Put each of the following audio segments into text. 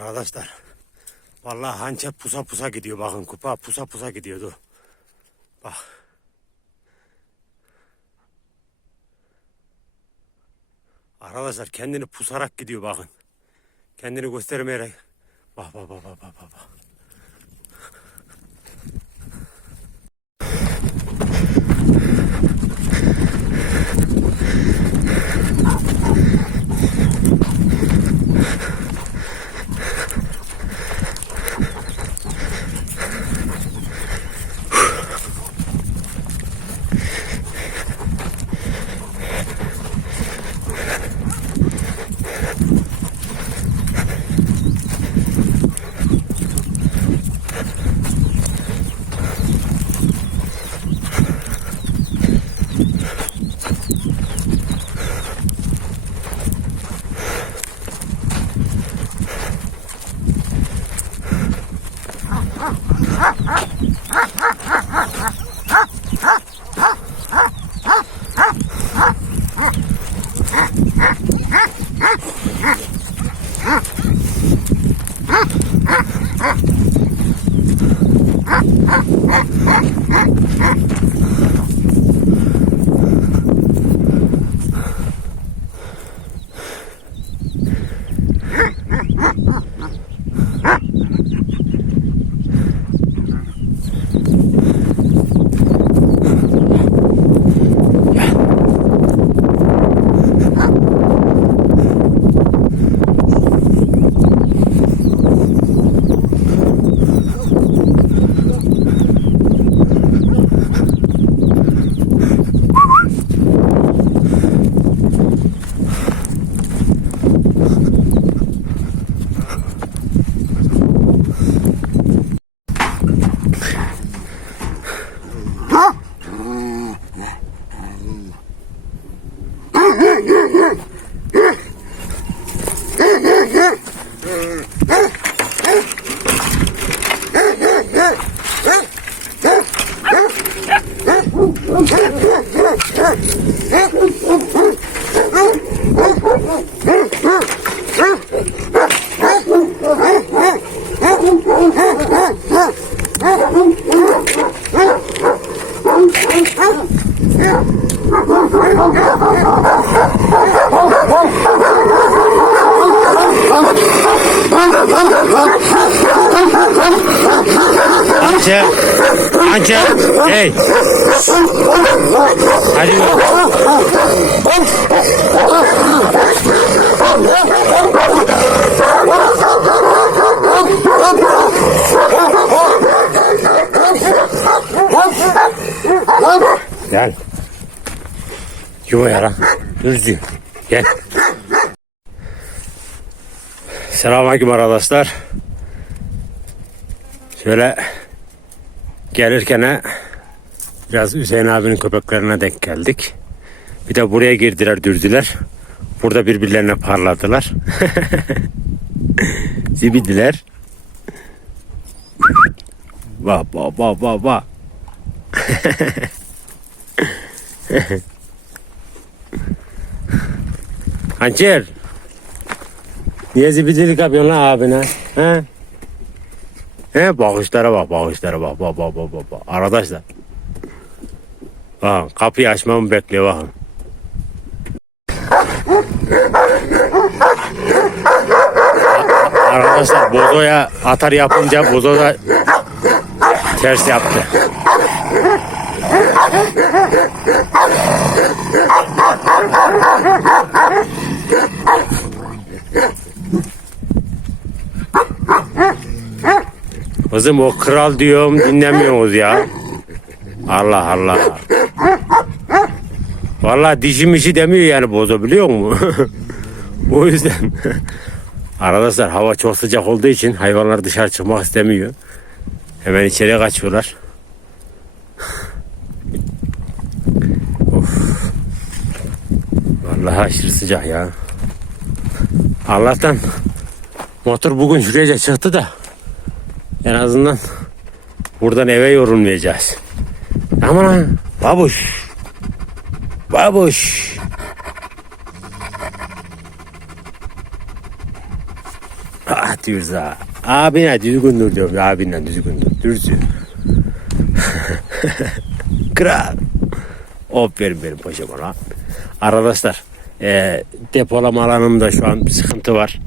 Arkadaşlar. Vallahi hançer pusa pusa gidiyor bakın kupa pusa pusa gidiyordu. Bak. Arkadaşlar kendini pusarak gidiyor bakın. Kendini göstermeyerek. Bak bak bak bak bak bak. Ha ha ha ha ha! Bak. Hançer. Hançer. Hey. Hadi. Gel. Yuvaya lan. Düzlüyor. Gel. Selamünaleyküm arkadaşlar. Şöyle gelirken biraz Hüseyin abinin köpeklerine denk geldik. Bir de buraya girdiler dürdüler. Burada birbirlerine parladılar. Zibidiler. Va va va va va. Hançer. Niye zibidilik yapıyorsun lan abine? He? He bakışlara bak bakışlara bak bak bak bak bak. bak. Arkadaşlar. Bakın kapıyı açmamı bekliyor bakın. Arkadaşlar bozoya atar yapınca bozo da ters yaptı. Kızım o kral diyorum dinlemiyorsunuz ya. Allah Allah. Vallahi dişim işi demiyor yani bozo biliyor musun? o yüzden. Arkadaşlar hava çok sıcak olduğu için hayvanlar dışarı çıkmak istemiyor. Hemen içeriye kaçıyorlar. of. Vallahi aşırı sıcak ya. Allah'tan motor bugün şuraya çıktı da en azından buradan eve yorulmayacağız. Aman babuş. Babuş. Ah diyoruz ha. Abine düzgün dur diyorum. Abinle düzgün dur. Dürzü. Kral. Hop verin benim paşam. Arkadaşlar e, depolama alanımda şu an sıkıntı var.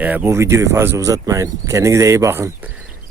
E, bu videoyu fazla uzatmayın. Kendinize iyi bakın.